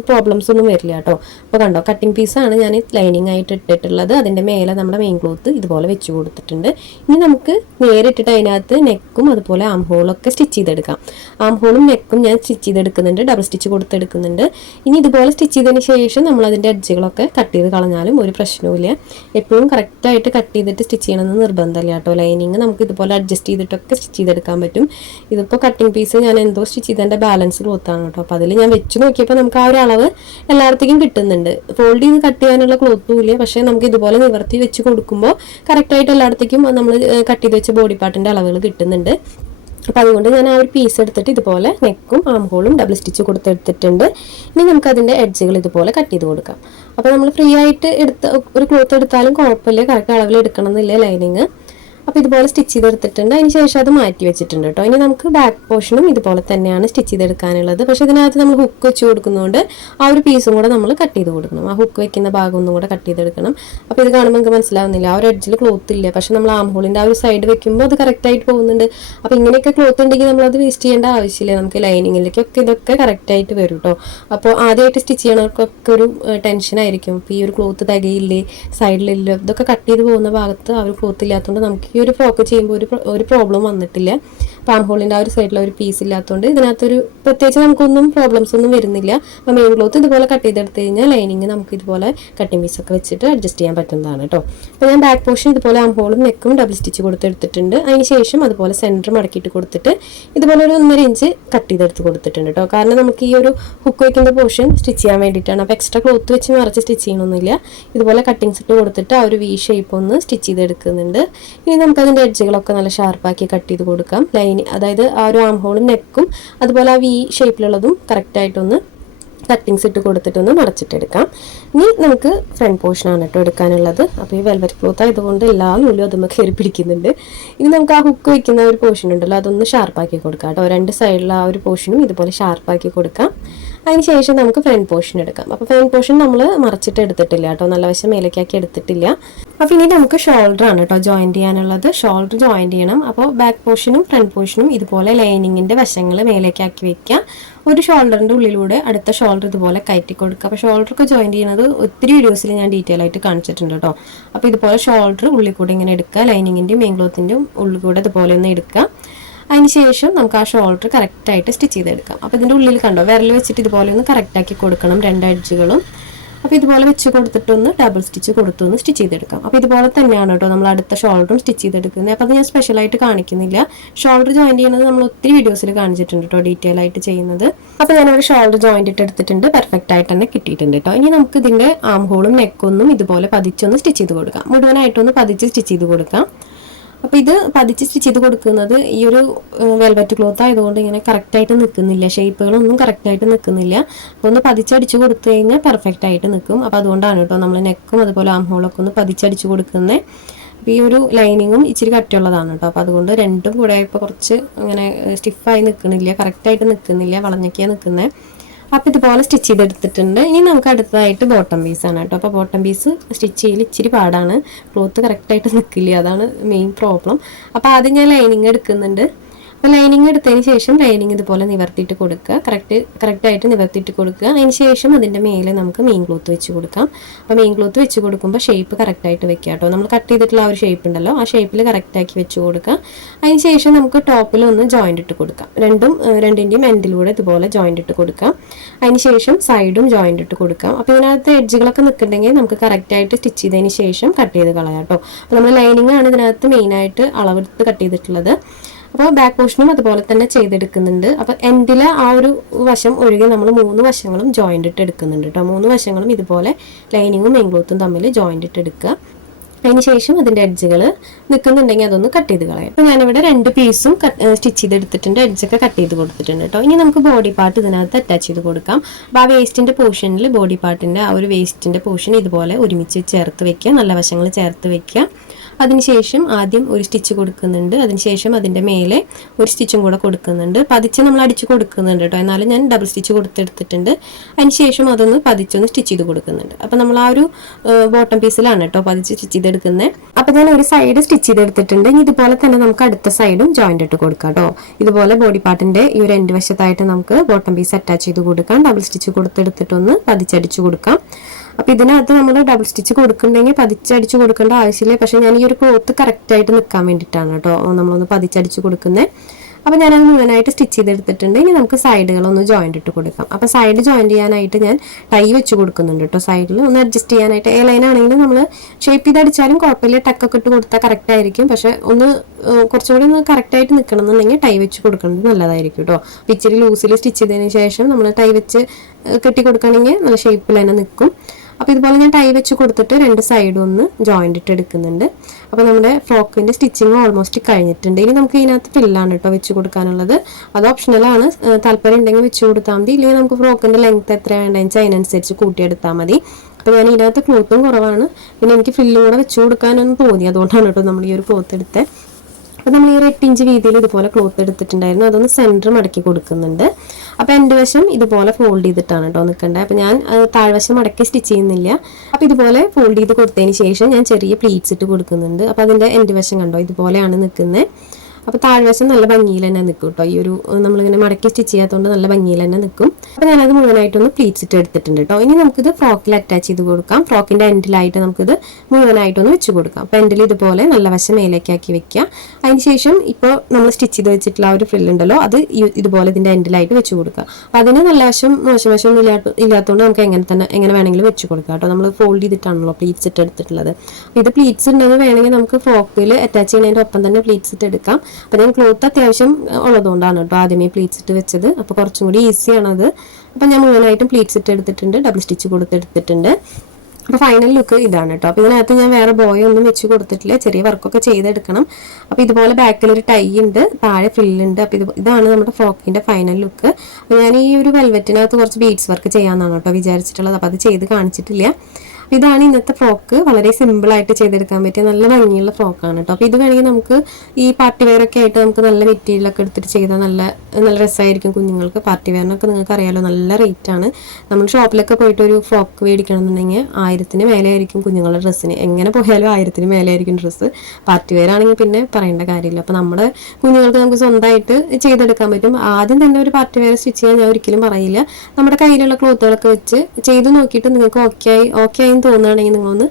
പ്രോബ്ലംസ് ഒന്നും വരില്ല കേട്ടോ. അപ്പോൾ കണ്ടോ, കട്ടിങ് പീസാണ് ഞാൻ ലൈനിങ് ആയിട്ട് ഇട്ടിട്ടുള്ളത്. അതിൻ്റെ മേലെ നമ്മുടെ മെയിൻ ക്ലോത്ത് ഇതുപോലെ വെച്ച് കൊടുത്തിട്ടുണ്ട്. ഇനി നമുക്ക് നേരിട്ടിട്ട് അതിനകത്ത് നെക്കും അതുപോലെ ആം ഹോളൊക്കെ സ്റ്റിച്ച് ചെയ്തെടുക്കാം. ആം ഹോളും നെക്കും ഞാൻ സ്റ്റിച്ച് ചെയ്തെടുക്കുന്നുണ്ട്, ഡബിൾ സ്റ്റിച്ച് കൊടുത്തെടുക്കുന്നുണ്ട്. ഇനി ഇതുപോലെ സ്റ്റിച്ച് ചെയ്തതിന് ശേഷം നമ്മൾ അതിൻ്റെ എഡ്ജുകളൊക്കെ കട്ട് ചെയ്ത് കളഞ്ഞാലും ഒരു പ്രശ്നവുമില്ല. എപ്പോഴും കറക്റ്റായിട്ട് കട്ട് ചെയ്തിട്ട് സ്റ്റിച്ച് ചെയ്യണമെന്ന് നിർബന്ധമില്ല കേട്ടോ. ലൈനിങ് നമുക്ക് ഇതുപോലെ അഡ്ജസ്റ്റ് ചെയ്തിട്ടൊക്കെ സ്റ്റിച്ച് ചെയ്തെടുക്കാൻ പറ്റും. ഇതിപ്പോൾ കട്ടിങ് പീസ് ഞാൻ എന്തോ സ്റ്റിച്ച് ചെയ്തതിൻ്റെ ബാലൻസ് ക്ലോത്താണ് കേട്ടോ. അപ്പോൾ അതിൽ ഞാൻ വെച്ച് നോക്കിയപ്പോൾ നമുക്ക് ആ ഒരു അളവ് എല്ലായിടത്തേക്കും കിട്ടുന്നുണ്ട്. ഫോൾഡ് ചെയ്ത് കട്ട് ചെയ്യാനുള്ള ക്ലോത്തും ഇല്ല, പക്ഷേ നമുക്ക് ഇതുപോലെ നിവർത്തി വെച്ച് കൊടുക്കുമ്പോൾ കറക്റ്റായിട്ട് എല്ലായിടത്തേക്കും നമ്മൾ കട്ട് ചെയ്ത് വെച്ച ബോഡി പാർട്ടിൻ്റെ അളവുകൾ കിട്ടുന്നുണ്ട്. അപ്പോൾ അതുകൊണ്ട് ഞാൻ ആ ഒരു പീസ് എടുത്തിട്ട് ഇതുപോലെ നെക്കും ആം ഹോളും ഡബിൾ സ്റ്റിച്ച് കൊടുത്തെടുത്തിട്ടുണ്ട്. ഇനി നമുക്ക് അതിൻ്റെ എഡ്ജുകൾ ഇതുപോലെ കട്ട് ചെയ്ത് കൊടുക്കാം. അപ്പോൾ നമ്മൾ ഫ്രീ ആയിട്ട് ഒരു ക്ലോത്ത് എടുത്താലും കുഴപ്പമില്ല, കറക്റ്റ് അളവിൽ എടുക്കണം എന്നില്ല ലൈനിങ്. അപ്പോൾ ഇതുപോലെ സ്റ്റിച്ച് ചെയ്തെടുത്തിട്ടുണ്ട്. അതിന് ശേഷം അത് മാറ്റി വെച്ചിട്ടുണ്ട് കേട്ടോ. ഇനി നമുക്ക് ബാക്ക് പോർഷനും ഇതുപോലെ തന്നെയാണ് സ്റ്റിച്ച് ചെയ്തെടുക്കാനുള്ളത്. പക്ഷേ ഇതിനകത്ത് നമ്മൾ ഹുക്ക് വെച്ച് കൊടുക്കുന്നതുകൊണ്ട് ആ ഒരു പീസും കൂടെ നമ്മൾ കട്ട് ചെയ്ത് കൊടുക്കണം. ആ ഹുക്ക് വെക്കുന്ന ഭാഗം ഒന്നും കൂടെ കട്ട് ചെയ്തെടുക്കണം. അപ്പോൾ ഇത് കാണുമ്പോൾ നിങ്ങൾക്ക് മനസ്സിലാവുന്നില്ല, ആ ഒരു എഡ്ജിൽ ക്ലോത്ത് ഇല്ല. പക്ഷേ നമ്മൾ ആം ഹോളിൻ്റെ ആ ഒരു സൈഡ് വെക്കുമ്പോൾ അത് കറക്റ്റായിട്ട് പോകുന്നുണ്ട്. അപ്പോൾ ഇങ്ങനെയൊക്കെ ക്ലോത്ത് ഉണ്ടെങ്കിൽ നമ്മളത് വേസ്റ്റ് ചെയ്യേണ്ട ആവശ്യമില്ല. നമുക്ക് ലൈനിങ്ങിലേക്കൊക്കെ ഇതൊക്കെ കറക്റ്റായിട്ട് വരും കേട്ടോ. അപ്പോൾ ആദ്യമായിട്ട് സ്റ്റിച്ച് ചെയ്യണവർക്കൊക്കെ ഒരു ടെൻഷനായിരിക്കും, ഇപ്പോൾ ഈ ഒരു ക്ലോത്ത് തികയില്ലേ, സൈഡിലില്ല, ഇതൊക്കെ കട്ട് ചെയ്ത് പോകുന്ന ഭാഗത്ത് ആ ഒരു ക്ലോത്ത് ഇല്ലാത്തതുകൊണ്ട് നമുക്ക് ഈ ഒരു ഫ്രോക്ക് ചെയ്യുമ്പോൾ ഒരു പ്രോബ്ലം വന്നിട്ടില്ല. പാം ഹോളിൻ്റെ ആ ഒരു സൈഡിൽ ഒരു പീസ് ഇല്ലാത്തതുകൊണ്ട് ഇതിനകത്തൊരു പ്രത്യേകിച്ച് നമുക്കൊന്നും പ്രോബ്ലംസ് ഒന്നും വരുന്നില്ല. അപ്പോൾ മെയിൻ ക്ലോത്ത് ഇതുപോലെ കട്ട് ചെയ്തെടുത്ത് കഴിഞ്ഞാൽ ലൈനിങ് നമുക്ക് ഇതുപോലെ കട്ടിങ് പീസൊക്കെ വെച്ചിട്ട് അഡ്ജസ്റ്റ് ചെയ്യാൻ പറ്റുന്നതാണ് കേട്ടോ. അപ്പോൾ ഞാൻ ബാക്ക് പോർഷൻ ഇതുപോലെ ആം ഹോളും നെക്കും ഡബിൾ സ്റ്റിച്ച് കൊടുത്തെടുത്തിട്ടുണ്ട്. അതിന് ശേഷം അതുപോലെ സെൻറ്റർ മടക്കിയിട്ട് കൊടുത്തിട്ട് ഇതുപോലെ ഒരു 1.5 ഇഞ്ച് കട്ട് ചെയ്തെടുത്ത് കൊടുത്തിട്ടുണ്ട് കേട്ടോ. കാരണം നമുക്ക് ഈ ഒരു ഹുക്ക് വയ്ക്കുന്ന പോർഷൻ സ്റ്റിച്ച് ചെയ്യാൻ വേണ്ടിയിട്ടാണ്. അപ്പോൾ എക്സ്ട്രാ ക്ലോത്ത് വെച്ച് മറിച്ച് സ്റ്റിച്ച് ചെയ്യണമെന്നില്ല. ഇതുപോലെ കട്ടിങ്സ് ഇട്ട് കൊടുത്തിട്ട് ആ ഒരു വി ഷേപ്പ് ഒന്ന് സ്റ്റിച്ച് ചെയ്തെടുക്കുന്നുണ്ട്. ഇനി നമുക്കതിൻ്റെ എഡ്ജുകളൊക്കെ നല്ല ഷാർപ്പാക്കി കട്ട് ചെയ്ത് കൊടുക്കാം. അതായത് ആ ഒരു ആം ഹോളും നെക്കും അതുപോലെ ആ വി ഷേപ്പിലുള്ളതും കറക്റ്റായിട്ടൊന്ന് കട്ടിങ്സ് ഇട്ട് കൊടുത്തിട്ടൊന്ന് മടച്ചിട്ടെടുക്കാം. ഇനി നമുക്ക് ഫ്രണ്ട് പോർഷനാണ് കേട്ടോ എടുക്കാനുള്ളത്. അപ്പോൾ ഈ വെൽവെറ്റ് ക്ലോത്ത് ആയതുകൊണ്ട് എല്ലാ നൂലും അതുമ്മ കയറി പിടിക്കുന്നുണ്ട്. ഇനി നമുക്ക് ആ ഹുക്ക് വയ്ക്കുന്ന ഒരു പോർഷൻ ഉണ്ടല്ലോ അതൊന്ന് ഷാർപ്പാക്കി കൊടുക്കാം കേട്ടോ. 2 സൈഡിലുള്ള ആ ഒരു പോർഷനും ഇതുപോലെ ഷാർപ്പാക്കി കൊടുക്കാം. അതിന് ശേഷം നമുക്ക് ഫ്രണ്ട് പോർഷൻ എടുക്കാം. അപ്പോൾ ഫ്രണ്ട് പോർഷൻ നമ്മൾ മറച്ചിട്ട് എടുത്തിട്ടില്ല കേട്ടോ, നല്ല വശം മേലേക്കാക്കി എടുത്തിട്ടില്ല. അപ്പോൾ ഇനി നമുക്ക് ഷോൾഡർ ആണ് കേട്ടോ ജോയിൻറ്റ് ചെയ്യാനുള്ളത്. ഷോൾഡർ ജോയിൻറ്റ് ചെയ്യണം. അപ്പോൾ ബാക്ക് പോർഷനും ഫ്രണ്ട് പോർഷനും ഇതുപോലെ ലൈനിങ്ങിൻ്റെ വശങ്ങൾ മേലേക്കാക്കി വെക്കുക. ഒരു ഷോൾഡറിൻ്റെ ഉള്ളിലൂടെ അടുത്ത ഷോൾഡർ ഇതുപോലെ കയറ്റി കൊടുക്കുക. അപ്പോൾ ഷോൾഡറൊക്കെ ജോയിൻറ്റ് ചെയ്യുന്നത് ഒത്തിരി വീഡിയോസിൽ ഞാൻ ഡീറ്റെയിൽ ആയിട്ട് കാണിച്ചിട്ടുണ്ട് കേട്ടോ. അപ്പോൾ ഇതുപോലെ ഷോൾഡർ ഉള്ളിൽ കൂടെ ഇങ്ങനെ എടുക്കുക, ലൈനിങ്ങിൻ്റെയും മെയിൻ ക്ലോത്തിൻ്റെയും ഉള്ളിൽ കൂടെ ഇതുപോലെ ഒന്ന് എടുക്കുക. അതിന് ശേഷം നമുക്ക് ആ ഷോൾഡർ കറക്റ്റായിട്ട് സ്റ്റിച്ച് ചെയ്തെടുക്കാം. അപ്പോൾ ഇതിൻ്റെ ഉള്ളിൽ കണ്ടോ വിരൽ വെച്ചിട്ട് ഇതുപോലെ ഒന്ന് കറക്റ്റാക്കി കൊടുക്കണം 2 എഡ്ജുകളും. അപ്പോൾ ഇതുപോലെ വെച്ച് കൊടുത്തിട്ടൊന്ന് ഡബിൾ സ്റ്റിച്ച് കൊടുത്തൊന്ന് സ്റ്റിച്ച് ചെയ്തെടുക്കാം. അപ്പോൾ ഇതുപോലെ തന്നെയാണ് കേട്ടോ നമ്മൾ അടുത്ത ഷോൾഡറും സ്റ്റിച്ച് ചെയ്തെടുക്കുന്നത്. അപ്പോൾ അത് ഞാൻ സ്പെഷ്യലായിട്ട് കാണിക്കുന്നില്ല. ഷോൾഡർ ജോയിൻറ്റ് ചെയ്യുന്നത് നമ്മൾ ഒത്തിരി വീഡിയോസിൽ കാണിച്ചിട്ടുണ്ട് കേട്ടോ, ഡീറ്റെയിൽ ആയിട്ട് ചെയ്യുന്നത്. അപ്പോൾ ഞാനൊരു ഷോൾഡർ ജോയിൻറ്റ് ഇട്ട് എടുത്തിട്ടുണ്ട്, പെർഫെക്റ്റ് ആയിട്ട് തന്നെ കിട്ടിയിട്ടുണ്ട് കേട്ടോ. ഇനി നമുക്ക് ഇതിൻ്റെ ആം ഹോളും നെക്കൊന്നും ഇതുപോലെ പതിച്ചൊന്ന് സ്റ്റിച്ച് ചെയ്ത് കൊടുക്കാം. മുഴുവനായിട്ടൊന്ന് പതിച്ച് സ്റ്റിച്ച് ചെയ്ത് കൊടുക്കാം. അപ്പോൾ ഇത് പതിച്ച് സ്റ്റിച്ച് ചെയ്ത് കൊടുക്കുന്നത് ഈ ഒരു വെൽവെറ്റ് ക്ലോത്ത് ആയതുകൊണ്ട് ഇങ്ങനെ കറക്റ്റായിട്ട് നിൽക്കുന്നില്ല, ഷേപ്പുകളൊന്നും കറക്റ്റായിട്ട് നിൽക്കുന്നില്ല. അപ്പോൾ ഒന്ന് പതിച്ചടിച്ച് കൊടുത്തു കഴിഞ്ഞാൽ പെർഫെക്റ്റ് ആയിട്ട് നിൽക്കും. അപ്പോൾ അതുകൊണ്ടാണ് കേട്ടോ നമ്മൾ നെക്കും അതുപോലെ ആം ഹോളൊക്കെ ഒന്ന് പതിച്ചടിച്ച് കൊടുക്കുന്നത്. അപ്പോൾ ഈ ഒരു ലൈനിങ്ങും ഇച്ചിരി കട്ടിയുള്ളതാണ് കേട്ടോ. അപ്പോൾ അതുകൊണ്ട് രണ്ടും കൂടെ ഇപ്പോൾ കുറച്ച് ഇങ്ങനെ സ്റ്റിഫായി നിൽക്കണില്ല, കറക്റ്റായിട്ട് നിൽക്കുന്നില്ല, വളഞ്ഞൊക്കെയാണ് നിൽക്കുന്നത്. അപ്പോൾ ഇതുപോലെ സ്റ്റിച്ച് ചെയ്തെടുത്തിട്ടുണ്ട്. ഇനി നമുക്ക് അടുത്തതായിട്ട് ബോട്ടം പീസാണ് കേട്ടോ. അപ്പോൾ ബോട്ടം പീസ് സ്റ്റിച്ച് ചെയ്യൽ ഇച്ചിരി പാടാണ്, ക്ലോത്ത് കറക്റ്റായിട്ട് നിൽക്കില്ല, അതാണ് മെയിൻ പ്രോബ്ലം. അപ്പോൾ ആദ്യം ഞാൻ ലൈനിങ് എടുക്കുന്നുണ്ട്. അപ്പോൾ ലൈനിങ് എടുത്തതിന് ശേഷം ലൈനിങ് ഇതുപോലെ നിവർത്തിയിട്ട് കൊടുക്കുക, കറക്റ്റായിട്ട് നിവർത്തിയിട്ട് കൊടുക്കുക. അതിന് ശേഷം അതിൻ്റെ മേലെ നമുക്ക് മെയിൻ ക്ലോത്ത് വെച്ച് കൊടുക്കാം. അപ്പോൾ മെയിൻ ക്ലോത്ത് വെച്ച് കൊടുക്കുമ്പോൾ ഷേപ്പ് കറക്റ്റായിട്ട് വെക്കുക കേട്ടോ. നമ്മൾ കട്ട് ചെയ്തിട്ടുള്ള ആ ഒരു ഷേപ്പ് ഉണ്ടല്ലോ, ആ ഷേപ്പിൽ കറക്റ്റാക്കി വെച്ച് കൊടുക്കുക. അതിന് ശേഷം നമുക്ക് ടോപ്പിൽ ഒന്ന് ജോയിൻ്റ് ഇട്ട് കൊടുക്കാം. രണ്ടിൻ്റെയും എൻഡിലൂടെ ഇതുപോലെ ജോയിൻ്റ് ഇട്ട് കൊടുക്കാം. അതിന് ശേഷം സൈഡും ജോയിൻ്റ് ഇട്ട് കൊടുക്കാം. അപ്പോൾ ഇതിനകത്ത് എഡ്ജുകളൊക്കെ നിൽക്കുന്നുണ്ടെങ്കിൽ നമുക്ക് കറക്റ്റായിട്ട് സ്റ്റിച്ച് ചെയ്തതിന് ശേഷം കട്ട് ചെയ്ത് കളയാം കേട്ടോ. അപ്പോൾ നമ്മൾ ലൈനിങ് ആണ് ഇതിനകത്ത് മെയിനായിട്ട് അളവെടുത്ത് കട്ട് ചെയ്തിട്ടുള്ളത്. അപ്പോൾ ബാക്ക് പോർഷനും അതുപോലെ തന്നെ ചെയ്തെടുക്കുന്നുണ്ട്. അപ്പോൾ എൻഡിലെ ആ ഒരു വശം ഒഴികെ നമ്മൾ 3 വശങ്ങളും ജോയിൻ്റ് ഇട്ട് എടുക്കുന്നുണ്ട് കേട്ടോ. 3 വശങ്ങളും ഇതുപോലെ ലൈനിങ്ങും മെയിൻ ക്ലോത്തും തമ്മിൽ ജോയിൻ്റ് ഇട്ട് എടുക്കുക. അതിന് ശേഷം അതിൻ്റെ എഡ്ജുകൾ നിൽക്കുന്നുണ്ടെങ്കിൽ അതൊന്ന് കട്ട് ചെയ്ത് കളയാം. അപ്പോൾ ഞാനിവിടെ 2 പീസും സ്റ്റിച്ച് ചെയ്തെടുത്തിട്ടുണ്ട്, എഡ്ജൊക്കെ കട്ട് ചെയ്ത് കൊടുത്തിട്ടുണ്ട് കേട്ടോ. ഇനി നമുക്ക് ബോഡി പാർട്ട് ഇതിനകത്ത് അറ്റാച്ച് ചെയ്ത് കൊടുക്കാം. അപ്പോൾ ആ വേസ്റ്റിൻ്റെ പോർഷനിൽ ബോഡി പാർട്ടിൻ്റെ ആ ഒരു വേസ്റ്റിൻ്റെ പോർഷൻ ഇതുപോലെ ഒരുമിച്ച് ചേർത്ത് വെക്കുക, നല്ല വശങ്ങൾ ചേർത്ത് വെക്കുക. അതിനുശേഷം ആദ്യം ഒരു സ്റ്റിച്ച് കൊടുക്കുന്നുണ്ട്, അതിനുശേഷം അതിൻ്റെ മേലെ ഒരു സ്റ്റിച്ചും കൂടെ കൊടുക്കുന്നുണ്ട്. പതിച്ച് നമ്മൾ അടിച്ച് കൊടുക്കുന്നുണ്ട് കേട്ടോ, എന്നാലും ഞാൻ ഡബിൾ സ്റ്റിച്ച് കൊടുത്തെടുത്തിട്ടുണ്ട്. അതിനുശേഷം അതൊന്ന് പതിച്ചൊന്ന് സ്റ്റിച്ച് ചെയ്ത് കൊടുക്കുന്നുണ്ട്. അപ്പോൾ നമ്മൾ ആ ഒരു ബോട്ടം പീസിലാണ് കേട്ടോ പതിച്ച് സ്റ്റിച്ച് ചെയ്തെടുക്കുന്നത്. അപ്പോൾ ഞാൻ ഒരു സൈഡ് സ്റ്റിച്ച് ചെയ്തെടുത്തിട്ടുണ്ട്. ഇനി ഇതുപോലെ തന്നെ നമുക്ക് അടുത്ത സൈഡും ജോയിൻ്റ് ഇട്ട് കൊടുക്കാം കേട്ടോ. ഇതുപോലെ ബോഡി പാർട്ടിൻ്റെ ഈ ഒരു എൻഡ് വശത്തായിട്ട് നമുക്ക് ബോട്ടം പീസ് അറ്റാച്ച് ചെയ്ത് കൊടുക്കാം. ഡബിൾ സ്റ്റിച്ച് കൊടുത്തെടുത്തിട്ടൊന്ന് പതിച്ചടിച്ച് കൊടുക്കാം. അപ്പോൾ ഇതിനകത്ത് നമ്മൾ ഡബിൾ സ്റ്റിച്ച് കൊടുക്കുന്നുണ്ടെങ്കിൽ പതിച്ചടിച്ച് കൊടുക്കേണ്ട ആവശ്യമില്ല. പക്ഷേ ഞാൻ ഈ ഒരു ക്ലോത്ത് കറക്റ്റായിട്ട് നിൽക്കാൻ വേണ്ടിയിട്ടാണ് കേട്ടോ നമ്മളൊന്ന് പതിച്ചടിച്ച് കൊടുക്കുന്നത്. അപ്പോൾ ഞാനത് മുഴുവനായിട്ട് സ്റ്റിച്ച് ചെയ്തെടുത്തിട്ടുണ്ട്. ഇനി നമുക്ക് സൈഡുകളൊന്ന് ജോയിൻ്റ് ഇട്ട് കൊടുക്കാം. അപ്പോൾ സൈഡ് ജോയിൻ്റ് ചെയ്യാനായിട്ട് ഞാൻ ടൈ വെച്ച് കൊടുക്കുന്നുണ്ട് കേട്ടോ. സൈഡിൽ ഒന്ന് അഡ്ജസ്റ്റ് ചെയ്യാനായിട്ട് എ ലൈൻ ആണെങ്കിൽ നമ്മൾ ഷേപ്പ് ചെയ്ത് അടിച്ചാലും കുഴപ്പമില്ല, ടക്കൊക്കെ ഇട്ട് കൊടുത്താൽ കറക്റ്റ് ആയിരിക്കും. പക്ഷേ ഒന്ന് കുറച്ചുകൂടി ഒന്ന് കറക്റ്റായിട്ട് നിൽക്കണം എന്നുണ്ടെങ്കിൽ ടൈ വെച്ച് കൊടുക്കുന്നത് നല്ലതായിരിക്കും കേട്ടോ. ഇച്ചിരി ലൂസിൽ സ്റ്റിച്ച് ചെയ്തതിന് ശേഷം നമ്മൾ ടൈ വെച്ച് കെട്ടി കൊടുക്കുകയാണെങ്കിൽ നല്ല ഷേപ്പിൽ തന്നെ നിൽക്കും. അപ്പോൾ ഇതുപോലെ ഞാൻ ടൈ വെച്ച് കൊടുത്തിട്ട് 2 സൈഡും ഒന്ന് ജോയിൻ്റ് ഇട്ട് എടുക്കുന്നുണ്ട്. അപ്പോൾ നമ്മുടെ ഫ്രോക്കിൻ്റെ സ്റ്റിച്ചിങ് ഓൾമോസ്റ്റ് കഴിഞ്ഞിട്ടുണ്ട്. ഇനി നമുക്ക് ഇതിനകത്ത് ഫില്ലാണ് കേട്ടോ വെച്ച് കൊടുക്കാനുള്ളത്. അത് ഓപ്ഷണലാണ്, താല്പര്യം ഉണ്ടെങ്കിൽ വെച്ച് കൊടുത്താൽ മതി, ഇല്ലെങ്കിൽ നമുക്ക് ഫ്രോക്കിൻ്റെ ലെങ്ത്ത് എത്ര വേണ്ടതെന്ന് വെച്ചാൽ അതിനനുസരിച്ച് കൂട്ടിയെടുത്താൽ മതി. അപ്പോൾ ഞാൻ ഇതിനകത്ത് ക്ലോത്തും കുറവാണ്, പിന്നെ എനിക്ക് ഫില്ലും കൂടെ വെച്ച് കൊടുക്കാനൊന്നും തോന്നി, അതുകൊണ്ടാണ് കേട്ടോ നമ്മൾ ഈ ഒരു ക്ലോത്ത് എടുത്തത്. അപ്പോൾ നമ്മൾ ഈ 8 ഇഞ്ച് വീതിയിൽ ഇതുപോലെ ക്ലോത്ത് എടുത്തിട്ടുണ്ടായിരുന്നു, അതൊന്ന് സെൻറ്റർ മടക്കി കൊടുക്കുന്നുണ്ട്. അപ്പോൾ എൻ്റെ വശം ഇതുപോലെ ഫോൾഡ് ചെയ്തിട്ടാണ് കേട്ടോ നിൽക്കേണ്ടത്. അപ്പോൾ ഞാൻ താഴ്വശം മടക്കി സ്റ്റിച്ച് ചെയ്യുന്നില്ല. അപ്പോൾ ഇതുപോലെ ഫോൾഡ് ചെയ്ത് കൊടുത്തതിന് ശേഷം ഞാൻ ചെറിയ പ്ലീറ്റ്സ് ഇട്ട് കൊടുക്കുന്നുണ്ട്. അപ്പോൾ അതിൻ്റെ എൻ്റെ വശം കണ്ടോ ഇതുപോലെയാണ് നിൽക്കുന്നത്. അപ്പോൾ താഴ്വശം നല്ല ഭംഗിയിൽ തന്നെ നിൽക്കും കേട്ടോ. ഈ ഒരു നമ്മളിങ്ങനെ മടക്കി സ്റ്റിച്ച് ചെയ്യാത്തതുകൊണ്ട് നല്ല ഭംഗിയിൽ തന്നെ നിൽക്കും. അപ്പോൾ ഞാനത് മുഴുവനായിട്ടൊന്ന് പ്ലീറ്റ്സ് ഇട്ട് എടുത്തിട്ടുണ്ട് കേട്ടോ. ഇനി നമുക്കിത് ഫ്രോക്കിൽ അറ്റാച്ച് ചെയ്ത് കൊടുക്കാം. ഫ്രോക്കിൻ്റെ എൻഡിലായിട്ട് നമുക്കിത് മുഴുവനായിട്ടൊന്ന് വെച്ച് കൊടുക്കാം. അപ്പോൾ എൻഡിൽ ഇതുപോലെ നല്ല വശം മേലേക്കാക്കി വെക്കുക. അതിനുശേഷം ഇപ്പോൾ നമ്മൾ സ്റ്റിച്ച് ചെയ്ത് വെച്ചിട്ടുള്ള ആ ഒരു ഫ്രില്ലുണ്ടല്ലോ, അത് ഇതുപോലെ ഇതിൻ്റെ എൻഡിലായിട്ട് വെച്ച് കൊടുക്കുക. അപ്പോൾ അതിന് നല്ല വശം മോശം വശം ഒന്നും ഇല്ലാത്തതുകൊണ്ട് നമുക്ക് എങ്ങനെ വേണമെങ്കിലും വെച്ച് കൊടുക്കാം കേട്ടോ. നമ്മൾ ഫോൾഡ് ചെയ്തിട്ടാണല്ലോ പ്ലീറ്റ്സ് ഇട്ട് എടുത്തിട്ടുള്ളത്. ഇത് പ്ലീറ്റ്സ് ഉണ്ടെന്ന് വേണമെങ്കിൽ നമുക്ക് ഫ്രോക്കിൽ അറ്റാച്ച് ചെയ്യുന്നതിൻ്റെ ഒപ്പം തന്നെ പ്ലീറ്റ്സ് ഇട്ട് എടുക്കാം. അപ്പോൾ ഞാൻ ക്ലോത്ത് അത്യാവശ്യം ഉള്ളതുകൊണ്ടാണ് കേട്ടോ ആദ്യമേ പ്ലീറ്റ്സ് ഇട്ട് വെച്ചത്. അപ്പോൾ കുറച്ചും കൂടി ഈസിയാണത്. അപ്പോൾ ഞാൻ മുഴുവനായിട്ടും പ്ലീറ്റ്സ് ഇട്ട് എടുത്തിട്ടുണ്ട്, ഡബിൾ സ്റ്റിച്ച് കൊടുത്തെടുത്തിട്ടുണ്ട്. അപ്പോൾ ഫൈനൽ ലുക്ക് ഇതാണ് കേട്ടോ. അപ്പോൾ ഇതിനകത്ത് ഞാൻ വേറെ ബോയ് ഒന്നും വെച്ച് കൊടുത്തിട്ടില്ല, ചെറിയ വർക്കൊക്കെ ചെയ്തെടുക്കണം. അപ്പോൾ ഇതുപോലെ ബാക്കിൽ ഒരു ടൈ ഉണ്ട്, താഴെ ഫ്രില്ലുണ്ട്. അപ്പോൾ ഇതാണ് നമ്മുടെ ഫ്രോക്കിൻ്റെ ഫൈനൽ ലുക്ക്. അപ്പോൾ ഞാൻ ഈ ഒരു വെൽവെറ്റിനകത്ത് കുറച്ച് ബീഡ്സ് വർക്ക് ചെയ്യാമെന്നാണ് കേട്ടോ വിചാരിച്ചിട്ടുള്ളത്. അപ്പോൾ അത് ചെയ്ത് കാണിച്ചിട്ടില്ല. ഇതാണ് ഇന്നത്തെ ഫ്രോക്ക്. വളരെ സിമ്പിളായിട്ട് ചെയ്തെടുക്കാൻ പറ്റിയ നല്ല ഭംഗിയുള്ള ഫ്രോക്കാണ് കേട്ടോ. അപ്പോൾ ഇത് വേണമെങ്കിൽ നമുക്ക് ഈ പാർട്ടി വെയറൊക്കെ ആയിട്ട് നമുക്ക് നല്ല മെറ്റീരിയലൊക്കെ എടുത്തിട്ട് ചെയ്താൽ നല്ല രസമായിരിക്കും കുഞ്ഞുങ്ങൾക്ക്. പാർട്ടി വെയറിനൊക്കെ നിങ്ങൾക്ക് അറിയാമല്ലോ, നല്ല റേറ്റാണ്. നമ്മൾ ഷോപ്പിലൊക്കെ പോയിട്ട് ഒരു ഫ്രോക്ക് മേടിക്കണം എന്നുണ്ടെങ്കിൽ 1000-ന് മേലെ ആയിരിക്കും കുഞ്ഞുങ്ങളുടെ ഡ്രസ്സിന്. എങ്ങനെ പോയാലും 1000-ന് മേലെ ആയിരിക്കും ഡ്രസ്സ്. പാർട്ടി വെയർ ആണെങ്കിൽ പിന്നെ പറയേണ്ട കാര്യമില്ല. അപ്പോൾ നമ്മുടെ കുഞ്ഞുങ്ങൾക്ക് നമുക്ക് സ്വന്തമായിട്ട് ചെയ്തെടുക്കാൻ പറ്റും. ആദ്യം തന്നെ ഒരു പാർട്ടി വെയർ സ്റ്റിച്ച് ചെയ്യാൻ ഞാൻ ഒരിക്കലും പറയില്ല. നമ്മുടെ കയ്യിലുള്ള ക്ലോത്തുകളൊക്കെ വെച്ച് ചെയ്ത് നോക്കിയിട്ട് നിങ്ങൾക്ക് ഓക്കെ ആയി തോന്നുകയാണെങ്കിൽ നിങ്ങളൊന്ന്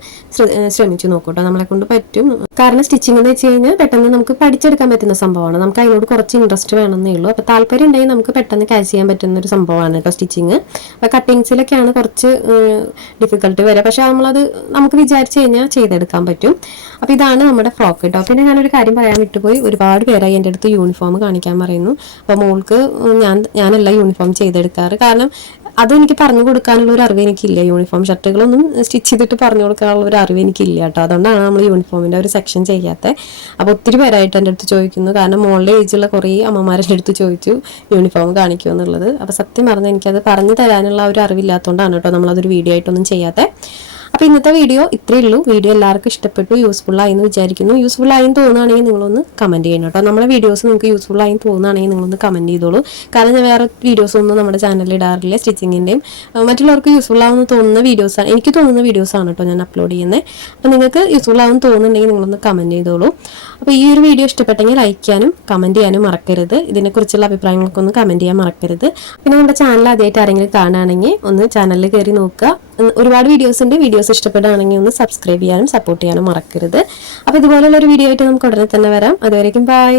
ശ്രമിച്ചു നോക്കൂട്ടോ. നമ്മളെ കൊണ്ട് പറ്റും. കാരണം സ്റ്റിച്ചിങ് എന്ന് വെച്ച് കഴിഞ്ഞാൽ പെട്ടെന്ന് നമുക്ക് പഠിച്ചെടുക്കാൻ പറ്റുന്ന സംഭവമാണ്. നമുക്ക് അതിനോട് കുറച്ച് ഇൻട്രസ്റ്റ് വേണമെന്നേ ഉള്ളൂ. അപ്പോൾ താല്പര്യം ഉണ്ടെങ്കിൽ നമുക്ക് പെട്ടെന്ന് ക്യാച്ച് ചെയ്യാൻ പറ്റുന്ന ഒരു സംഭവമാണ് കേട്ടോ സ്റ്റിച്ചിങ്. അപ്പോൾ കട്ടിങ്സിലൊക്കെയാണ് കുറച്ച് ഡിഫിക്കൽട്ട് വരിക, പക്ഷെ നമുക്ക് വിചാരിച്ചു കഴിഞ്ഞാൽ ചെയ്തെടുക്കാൻ പറ്റും. അപ്പോൾ ഇതാണ് നമ്മുടെ ഫ്രോക്ക് കേട്ടോ. പിന്നെ ഞാനൊരു കാര്യം പറയാൻ വിട്ടുപോയി. ഒരുപാട് പേരായി എൻ്റെ അടുത്ത് യൂണിഫോം കാണിക്കാൻ പറയുന്നു. അപ്പോൾ മോൾക്ക് ഞാനല്ല യൂണിഫോം ചെയ്തെടുക്കാറ്. കാരണം അതെനിക്ക് പറഞ്ഞു കൊടുക്കാനുള്ള ഒരു അറിവ് എനിക്കില്ല. യൂണിഫോം ഷർട്ടുകളൊന്നും സ്റ്റിച്ച് ചെയ്തിട്ട് പറഞ്ഞു കൊടുക്കാനുള്ള ഒരു അറിവ് എനിക്കില്ല കേട്ടോ. അതുകൊണ്ടാണ് നമ്മൾ യൂണിഫോമിൻ്റെ ഒരു സെക്ഷൻ ചെയ്യാത്തത്. അപ്പോൾ ഒത്തിരി പേരായിട്ട് എൻ്റെ അടുത്ത് ചോദിക്കുന്നു. കാരണം മോളുടെ ഏജുള്ള കുറേ അമ്മമാരുടെ അടുത്ത് ചോദിച്ചു യൂണിഫോം കാണിക്കുമോ എന്നുള്ളത്. അപ്പോൾ സത്യം പറഞ്ഞാൽ എനിക്കത് പറഞ്ഞു തരാനുള്ള ഒരു അറിവില്ലാത്തതുകൊണ്ടാണ് കേട്ടോ നമ്മളതൊരു വീഡിയോ ആയിട്ടൊന്നും ചെയ്യാത്തത്. അപ്പോൾ ഇന്നത്തെ വീഡിയോ ഇത്രയേ ഉള്ളൂ. വീഡിയോ എല്ലാവർക്കും ഇഷ്ടപ്പെട്ടു, യൂസ്ഫുൾ ആയി എന്ന് വിചാരിക്കുന്നു. യൂസ്ഫുൾ ആയി തോന്നുകയാണെങ്കിൽ നിങ്ങളൊന്ന് കമൻറ്റ് ചെയ്യണം കേട്ടോ. നമ്മുടെ വീഡിയോസ് നിങ്ങൾക്ക് യൂസ്ഫുൾ ആയി തോന്നുകയാണെങ്കിൽ നിങ്ങളൊന്ന് കമൻറ്റ് ചെയ്തോളൂ. കാരണം ഞാൻ വേറെ വീഡിയോസ് ഒന്നും നമ്മുടെ ചാനലിൽ ഇടാറില്ല. സ്റ്റിച്ചിങ്ങിൻ്റെയും മറ്റുള്ളവർക്ക് യൂസ്ഫുൾ ആവുമെന്ന് തോന്നുന്ന വീഡിയോസാണ്, എനിക്ക് തോന്നുന്ന വീഡിയോസാണ് കേട്ടോ ഞാൻ അപ്ലോഡ് ചെയ്യുന്നത്. അപ്പോൾ നിങ്ങൾക്ക് യൂസ്ഫുൾ ആവുമെന്ന് തോന്നുന്നുണ്ടെങ്കിൽ നിങ്ങളൊന്ന് കമൻറ്റ് ചെയ്തോളൂ. അപ്പോൾ ഈ ഒരു വീഡിയോ ഇഷ്ടപ്പെട്ടെങ്കിൽ ലൈക്ക് ചെയ്യാനും കമൻറ്റ് ചെയ്യാനും മറക്കരുത്. ഇതിനെക്കുറിച്ചുള്ള അഭിപ്രായങ്ങളൊക്കെ ഒന്ന് കമൻറ്റ് ചെയ്യാൻ മറക്കരുത്. പിന്നെ നമ്മുടെ ചാനൽ ആദ്യമായിട്ട് ആരെങ്കിലും കാണുകയാണെങ്കിൽ ഒന്ന് ചാനലിൽ കയറി നോക്കുക. ഒരുപാട് വീഡിയോസ് ഉണ്ട്. വീഡിയോസ് ഇഷ്ടപ്പെടുകയാണെങ്കിൽ ഒന്ന് സബ്സ്ക്രൈബ് ചെയ്യാനും സപ്പോർട്ട് ചെയ്യാനും മറക്കരുത്. അപ്പോൾ ഇതുപോലുള്ള ഒരു വീഡിയോ ആയിട്ട് നമുക്ക് ഉടനെ തന്നെ വരാം. അതുവരേക്കും ബൈ.